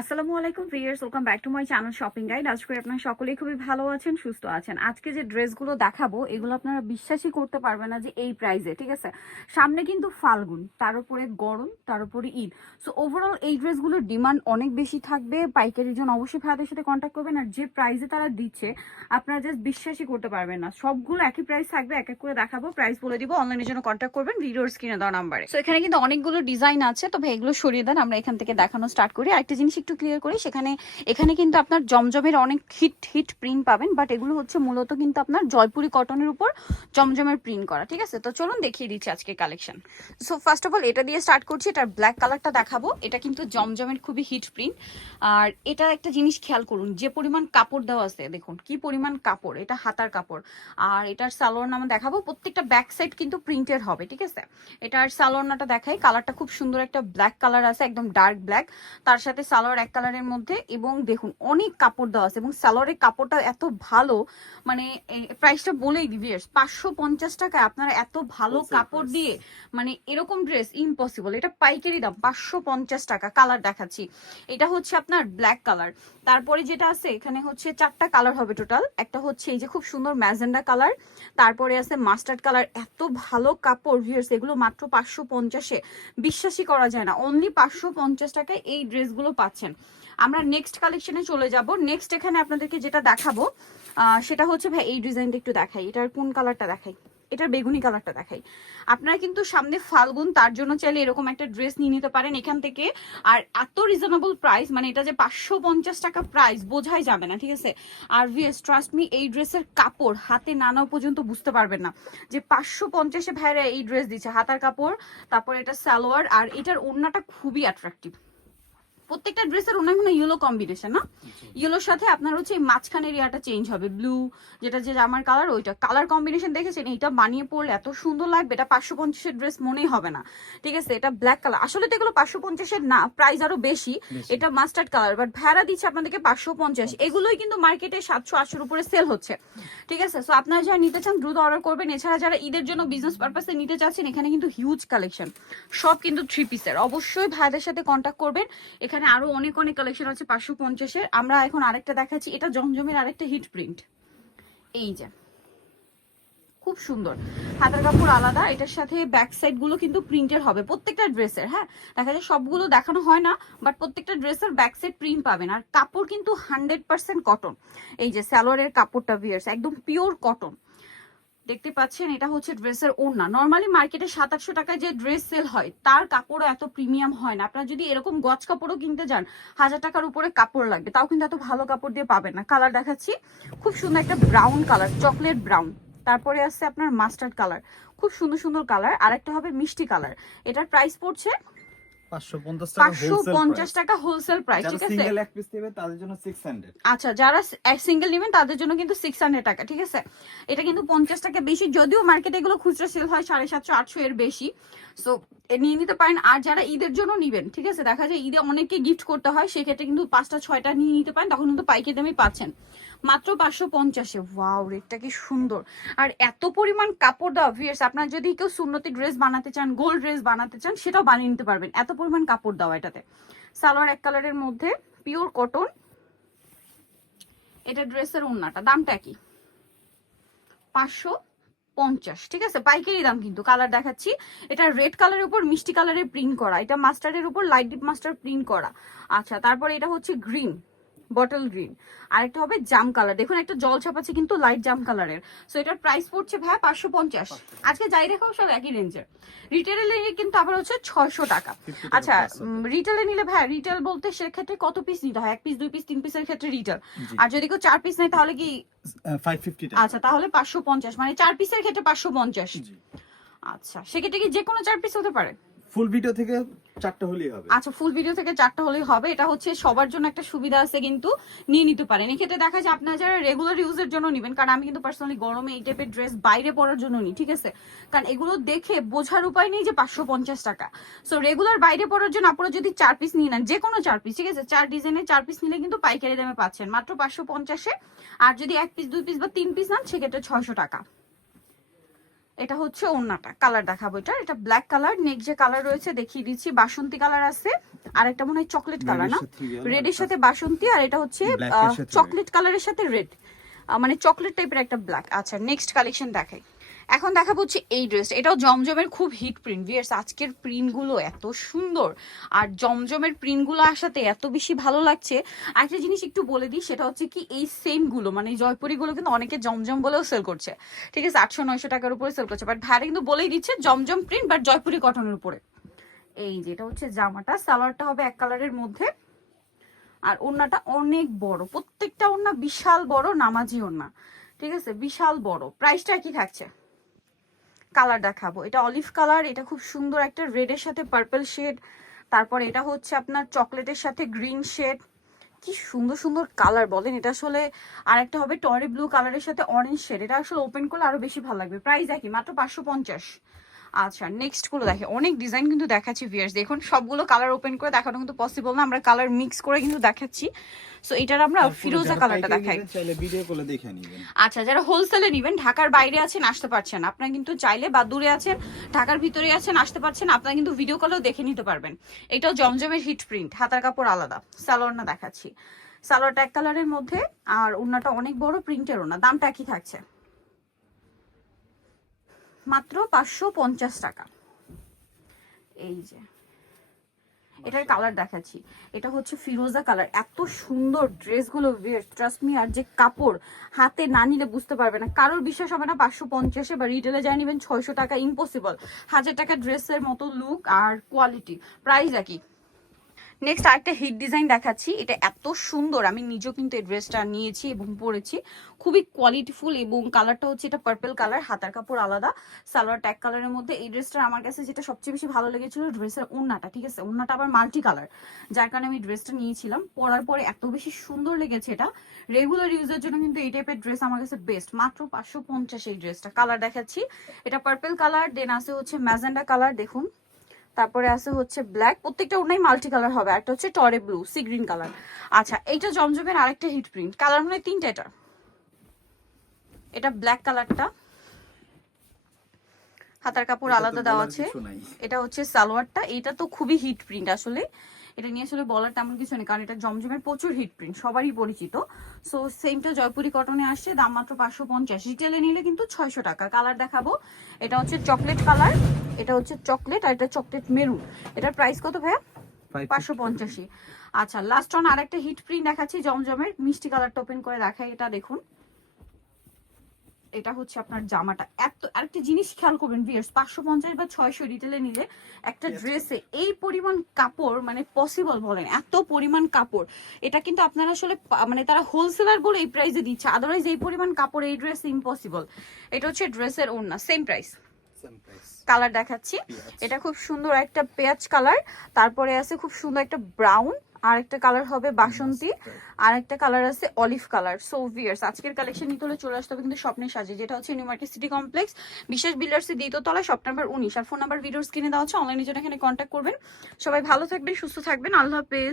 আসসালামু আলাইকুম viewers, welcome back to my channel shopping guide. আজ করে আপনারা সকলেই খুবই ভালো আছেন, সুস্থ আছেন। আজকে যে ড্রেসগুলো দেখাবো এগুলো আপনারা বিশ্বাসই করতে পারবেন না যে এই প্রাইসে, ঠিক আছে। সামনে কিন্তু ফাল্গুন, তার উপরে গরম, তার উপরে ঈদ। সো ওভারঅল এই ড্রেসগুলোর ডিমান্ড অনেক বেশি থাকবে। পাইকারির জন্য অবশ্যই ভাইদের সাথে কন্ট্যাক্ট করবেন। আর যে প্রাইসে তারা দিচ্ছে আপনারা জাস্ট বিশ্বাসই করতে পারবেন না। সবগুলো একই প্রাইস থাকবে, এক এক করে দেখাবো, প্রাইস বলে দিব। অনলাইনের জন্য কন্ট্যাক্ট করবেন ভিডিওর স্ক্রিনে দেওয়া নাম্বারে। সো এখানে কিন্তু অনেকগুলো ডিজাইন আছে, তবে এগুলো সরিয়ে দেন, আমরা এখান থেকে দেখানো স্টার্ট করি। আরেকটা জিনিস একটু ক্লিয়ার করি, এখানে কিন্তু আপনার জমজমের অনেক হিট প্রিন্ট পাবেন, বাট এগুলো হচ্ছে মূলত কিন্তু আপনার জয়পুরি কটনের উপর জমজমের প্রিন্ট করা, ঠিক আছে। তো চলুন দেখিয়ে দিচ্ছি আজকে collection. So first of all এটা দিয়ে স্টার্ট করছি। এটার ব্ল্যাক কালারটা দেখাবো। এটা কিন্তু জমজমের খুবই হিট প্রিন্ট। আর এটা একটা জিনিস খেয়াল করুন, যে পরিমাণ কাপড় দেওয়া আছে দেখুন কি পরিমাণ কাপড়, এটা হাতার কাপড়। আর এটার সালোয়ার নামা দেখাবো, প্রত্যেকটা ব্যাক সাইড কিন্তু প্রিন্টের হবে, ঠিক আছে। এটার সালোয়ারটা দেখাই, কালারটা খুব সুন্দর একটা ব্ল্যাক কালার আছে, একদম ডার্ক ব্ল্যাক, তার সাথে সালোয়ার এক কালারের মধ্যে। এবং দেখুন অনেক কাপড় দেওয়া আছে এবং সালোয়ারের কাপড়টা এত ভালো, মানে প্রাইসটা বলেই দিবি 550 টাকায় আপনারা এত ভালো কাপড় দিয়ে, মানে এরকম ড্রেস ইম্পসিবল। এটা পাইকারি দাম 550 টাকা। কালার দেখাচ্ছি, এটা হচ্ছে আপনার ব্ল্যাক কালার। তারপরে যেটা আছে এখানে হচ্ছে 4টা কালার হবে টোটাল। একটা হচ্ছে এই যে খুব সুন্দর ম্যাজেন্ডা কালার, তারপরে আছে মাস্টার্ড কালার। এত ভালো কাপড় ভিউয়ার্স, এগুলো মাত্র 550-এ, বিশ্বাসই করা যায় না। অনলি 550 টাকায় এই ড্রেসগুলো পাচ্ছেন। আমরা নেক্সট কালেকশনে চলে যাব। নেক্সট এখানে আপনাদেরকে যেটা দেখাবো সেটা হচ্ছে, ভাই এই ডিজাইনটা একটু দেখাই। এটার কোন কালারটা দেখাই? এটার বেগুনি কালারটা দেখাই। আপনারা কিন্তু সামনে ফাল্গুন, তার জন্য চাইলে এরকম একটা ড্রেস নিয়ে নিতে পারেন এখান থেকে। আর এত রিজনেবল প্রাইস, মানে এটা যে 550 টাকা প্রাইস বোঝাই যাবে না, ঠিক আছে। আর ভিএস ট্রাস্ট মি, এই ড্রেসের কাপড় হাতে নানাও পর্যন্ত বুঝতে পারবেন না যে 550-এ ভাইরা এই ড্রেস দিচ্ছে। হাতার কাপড়, তারপর এটা সালোয়ার, আর এটার ওড়নাটা খুবই অ্যাট্রাকটিভ। প্রত্যেকটা ড্রেসের ওনার কোনো ইয়েলো কম্বিনেশন না, ইয়েলোর সাথে আপনার হচ্ছে মাঝখানের এরিয়াটা চেঞ্জ হবে, ব্লু যেটা যে আমার কালার, ওইটা কালার কম্বিনেশন দেখেছেন। এটা বানিয়ে পড়লে এত সুন্দর লাগবে, এটা 550-এর ড্রেস মনেই হবে না, ঠিক আছে। এটা ব্ল্যাক কালার, আসলে তো এগুলো 550-এর না, প্রাইস আরো বেশি। এটা মাস্টার্ড কালার, বাট ভেড়া দিচ্ছে আপনাদেরকে 550। এগুলোই কিন্তু মার্কেটে 700-800-র উপরে সেল হচ্ছে, ঠিক আছে। সো আপনারা যারা নিতে চান দ্রুত অর্ডার করবেন। এছাড়া যারা ঈদের জন্য বিজনেস পারপাসে নিতে চাচ্ছেন, এখানে কিন্তু হিউজ কালেকশন, সব কিন্তু 3 পিসের। অবশ্যই ভাইদের সাথে কন্ট্যাক্ট করবেন। এখানে আরো অনেক অনেক কালেকশন আছে 550-এর। আমরা এখন আরেকটা দেখাচ্ছি, এটা জমজমের আরেকটা হিট প্রিন্ট। এই যে খুব সুন্দর, হাতার কাপড় আলাদা, এটার সাথে ব্যাক সাইড গুলো কিন্তু প্রিন্টের হবে প্রত্যেকটা ড্রেসের। হ্যাঁ, দেখা যায় সবগুলো দেখানো হয় না, বাট প্রত্যেকটা ড্রেসের ব্যাক সাইড প্রিন্ট পাবেন। আর কাপড় কিন্তু 100% কটন। এই যে সালোয়ারের কাপড়টা ভিউয়ার্স একদম পিওর কটন, দেখতে পাচ্ছেন। এটা হচ্ছে ড্রেসের ওড়না। নর্মালি মার্কেটে 700-800 টাকায় যে ড্রেস সেল হয় তার কাপড়ও এত প্রিমিয়াম হয় না। আপনারা যদি এরকম গজ কাপড়ও কিনতে যান 1000 টাকার উপরে কাপড় লাগবে, তাও কিন্তু এত ভালো কাপড় দিয়ে পাবেন না। কালার দেখাচ্ছি, খুব সুন্দর একটা ব্রাউন কালার, চকলেট ব্রাউন, তারপরে আছে আপনার মাস্টার্ড কালার, খুব সুন্দর সুন্দর কালার। আরেকটা হবে মিষ্টি কালার। এটার প্রাইস পড়ছে 550 টাকা হোলসেল প্রাইস, ঠিক আছে। সিঙ্গেল এক পিস নেবে তাদের জন্য 600। আচ্ছা, যারা সিঙ্গেল নেবেন তাদের জন্য কিন্তু 600 টাকা, ঠিক আছে। এটা কিন্তু 50 টাকা বেশি, যদিও মার্কেটে এগুলো খুচরা সেল হয় 750-800 এর বেশি। সো নিয়ে নিতে পারেন। আর যারা ঈদের জন্য নিবেন, ঠিক আছে, দেখা যায় ঈদে অনেককে গিফট করতে হয়, সেক্ষেত্রে কিন্তু 5টা-6টা নিয়ে নিতে পারেন, তখন কিন্তু পাইকারি দামে পাচ্ছেন মাত্র 550-এ। ওয়াও, রেটটা কি সুন্দর। আর এত পরিমাণ কাপড় দেওয়া ভিউয়ার্স, আপনার যদি কেউ সুন্নতি ড্রেস বানাতে চান, গোল্ড ড্রেস বানাতে চান, সেটাও বানিয়ে নিতে পারবেন, এত পরিমাণ কাপড় দেওয়া এটাতে। সালোয়ার এক কালারের মধ্যে, পিওর কটন। এটা ড্রেসের ওড়নাটা, দামটা কি? 550, ঠিক আছে, পাইকারি দাম কিন্তু। কালার দেখাচ্ছি, এটা রেড কালারের উপর মিষ্টি কালারের প্রিন্ট করা, এটা মাস্টার্ডের উপর লাইট ডিপ মাস্টার্ড প্রিন্ট করা। আচ্ছা, তারপরে এটা হচ্ছে গ্রিন, বটল গ্রিন। আরেকটা হবে জাম কালার, দেখুন একটা জল ছাপাচ্ছে কিন্তু লাইট জাম কালারের। সো এটার প্রাইস পড়ছে ভাই 550। আজকে যাই দেখাও সব একই রেঞ্জের। রিটেলে নিলে কিন্তু আবার হচ্ছে 600 টাকা। আচ্ছা, রিটেলে নিলে ভাই, রিটেল বলতে সেক্ষেত্রে কত পিস নিতে হয়? 1 পিস, 2 পিস, 3 পিসের ক্ষেত্রে রিটেল। আর যদি কেউ 4 পিস নেয় তাহলে কি 550 টাকা। আচ্ছা, তাহলে 550, মানে 4 পিসের ক্ষেত্রে 550। আচ্ছা, সেক্ষেত্রে কি যে কোনো 4 পিস হতে পারে? ফুল ভিডিও থেকে 4টা হলেই হবে। আচ্ছা, ফুল ভিডিও থেকে 4টা হলেই হবে। এটা হচ্ছে সবার জন্য একটা সুবিধা আছে, কিন্তু নিয়ে নিতে পারেন। এক্ষেত্রে দেখা যায় আপনারা যারা রেগুলার ইউজের জন্য নেবেন, কারণ আমি কিন্তু পার্সোনালি গরমে এই টাইপের ড্রেস বাইরে পরার জন্য নিই, ঠিক আছে। কারণ এগুলো দেখে বোঝার উপায় নেই যে 550 টাকা। সো রেগুলার বাইরে পরার জন্য আপনারা যদি 4 পিস নিয়ে নেন, যে কোনো 4 পিস, ঠিক আছে, 4 ডিজাইনের 4 পিস নিলে কিন্তু পাইকারি দামে পাচ্ছেন মাত্র 550-এ। আর যদি 1 পিস, 2 পিস বা 3 পিস নেন সেক্ষেত্রে 600 টাকা। এটা হচ্ছে ওন্নাটা, কালার দেখাবো এটা ব্ল্যাক কালার। নেক্সট যে কালার রয়েছে দেখিয়ে দিচ্ছি, বাসন্তী কালার আছে, আর একটা মনে হয় চকলেট কালার না, রেডের সাথে বাসন্তী, আর এটা হচ্ছে চকলেট কালারের সাথে রেড, মানে চকলেট টাইপের একটা ব্ল্যাক। আচ্ছা নেক্সট কালেকশন দেখাই। এখন দেখাবো হচ্ছে এই ড্রেসটা, এটাও জমজমের খুব হিট প্রিন্ট। ভিউয়ার্স আজকের প্রিন্টগুলো এত সুন্দর, আর জমজমের প্রিন্টগুলো আসাতে এত বেশি ভালো লাগছে। একটা জিনিস একটু বলে দিই, সেটা হচ্ছে কি এই সেমগুলো মানে জয়পুরিগুলো কিন্তু অনেকে জমজম বলেও সেল করছে, ঠিক আছে, 800-900 টাকার উপরে সেল করছে, বাট ভাইরা কিন্তু বলেই দিচ্ছে জমজম প্রিন্ট বাট জয়পুরি কটনের উপরে। এই যেটা হচ্ছে জামাটা, সালোয়ারটা হবে এক কালারের মধ্যে, আর ওড়নাটা অনেক বড়, প্রত্যেকটা ওড়না বিশাল বড়, নামাজি ওড়না, ঠিক আছে, বিশাল বড়। প্রাইসটা কি থাকছে? কালার দেখাবো, এটা অলিভ কালার, এটা খুব সুন্দর একটা রেডের সাথে পার্পল শেড, তারপর এটা হচ্ছে আপনার চকলেটের সাথে গ্রিন শেড, কি সুন্দর সুন্দর কালার বলেন। এটা আসলে আর একটা হবে টরি ব্লু কালারের সাথে অরেঞ্জ শেড, এটা আসলে ওপেন করলে আরো বেশি ভালো লাগবে। প্রাইস একই, মাত্র 550। আচ্ছা নেক্সট গুলো দেখে, অনেক ডিজাইন কিন্তু দেখাচ্ছি ভিউয়ার্স, দেখুন সবগুলো কালার ওপেন করে দেখানো কিন্তু পসিবল না, আমরা কালার মিক্স করে কিন্তু দেখাচ্ছি। সো এটার আমরা ফিরোজা কালারটা দেখাই। চাইলে ভিডিও কলে দেখে নেবেন। আচ্ছা যারা হোলসেলে নেবেন, ঢাকার বাইরে আছেন আসতে পারছেন, আপনারা কিন্তু চাইলে, বা দূরে আছেন ঢাকার ভিতরে আছেন আসতে পারছেন, আপনারা কিন্তু ভিডিও কলেও দেখে নিতে পারবেন। এটাও জমজমের হিট প্রিন্ট, হাতার কাপড় আলাদা, সালোয়ার না দেখাচ্ছি, সালোয়ারটা এক কালারের মধ্যে, আর ওড়নাটা অনেক বড় প্রিন্টের ওড়না। দামটা কি থাকছে? মাত্র 550 টাকা। এই যে এটার কালার দেখাচ্ছি, এটা হচ্ছে ফিরোজা কালার। এত সুন্দর ড্রেসগুলো ট্রাস্ট মি, আর যে কাপড় হাতে না নিলে বুঝতে পারবে না, কারোর বিশ্বাস হবে না 550-এ, বা রিটেলে যাই নেবেন 600 টাকা, ইম্পসিবল। 1000 টাকা ড্রেসের মতো লুক আর কোয়ালিটি, প্রাইস একই। নেক্সট আরেকটা হিট ডিজাইন দেখাচ্ছি, এটা এত সুন্দর, আমি নিজেও কিন্তু এই ড্রেসটা নিয়েছি এবং পরেছি, খুবই কোয়ালিটিফুল, এবং কালারটা হচ্ছে এটা পার্পল কালার, হাতার কাপড় আলাদা, সালোয়ার ট্যাগ কালারের মধ্যে। এই ড্রেসটা আমার কাছে যেটা সবচেয়ে বেশি ভালো লেগেছিল ড্রেসের ওড়নাটা, ঠিক আছে, ওড়নাটা আবার মাল্টি কালার, যার কারণে আমি ড্রেসটা নিয়েছিলাম। পরার পরে এত বেশি সুন্দর লেগেছে, এটা রেগুলার ইউজের জন্য কিন্তু এই টাইপের ড্রেস আমার কাছে বেস্ট। মাত্র 550 এই ড্রেসটা। কালার দেখাচ্ছি, এটা পার্পল কালার, দেন আছে হচ্ছে ম্যাজেন্ডা কালার, দেখুন, তারপরে আছে হচ্ছে ব্ল্যাক, প্রত্যেকটা ওনাই মাল্টি কালার হবে, একটা হচ্ছে টরে ব্লু, সি গ্রিন কালার। আচ্ছা এইটা জমজমের আরেকটা হিট প্রিন্ট, কালার মানে তিনটা, এটা ব্ল্যাক কালারটা, হাতার কাপড় আলাদা দেওয়া আছে, এটা হচ্ছে সালোয়ারটা, এটা তো খুবই হিট প্রিন্ট আসলে, এটা নিয়ে আসলে বলার তেমন কিছু নেই, কারণ এটা জমজমের প্রচুর হিট প্রিন্ট, সবারই পরিচিত। সো সেমটা জয়পুরি কটনে আসছে, দাম মাত্র 550, রিটেলে নিলে কিন্তু 600 টাকা। কালার দেখাবো, এটা হচ্ছে চকলেট কালার, এটা হচ্ছে চকলেট, আর এটা চকলেট মেরুন। এটার প্রাইস কত ভাইয়া? 550। আচ্ছা লাস্ট অন আরেকটা হিট প্রিন্ট দেখাচ্ছি জমজমের, মিষ্টি কালারটা ওপেন করে দেখাই, এটা দেখুন, এটা হচ্ছে আপনার জামাটা। এত আরেকটা জিনিস খেয়াল করবেন ভিউয়ার্স, 550 বা 600 রিটেলে নিলে একটা ড্রেসে এই পরিমাণ কাপড় মানে পসিবল বলেন, এত পরিমাণ কাপড়, এটা কিন্তু আপনারা আসলে মানে তারা হোলসেলার বলে এই প্রাইসে দিচ্ছে, আদারওয়াইজ এই পরিমাণ কাপড় এই ড্রেস ইম্পসিবল। এটা হচ্ছে ড্রেসের ওড়না, সেম প্রাইস। কালার দেখাচ্ছি, এটা খুব সুন্দর একটা পেঁয়াজ কালার, তারপরে আছে খুব সুন্দর একটা ব্রাউন, আর একটা কালার হবে বাসন্তী, আর একটা কালার আছে অলিভ কালার। সো ভিউয়ার্স আজকের কালেকশন নিতে হলে চলে আসতে হবে কিন্তু স্বপ্নের সাজে, যেটা হচ্ছে নিউ মার্কেট সিটি কমপ্লেক্স, বিশেষ বিল্ডার্সের দ্বিতীয় তলায়, শপ নাম্বার 19, আর ফোন নাম্বার ভিডিওর স্ক্রিনে দেওয়া আছে, অনলাইনে জন্য এখানে কন্ট্যাক্ট করবেন। সবাই ভালো থাকবেন, সুস্থ থাকবেন, আল্লাহ হাফেজ।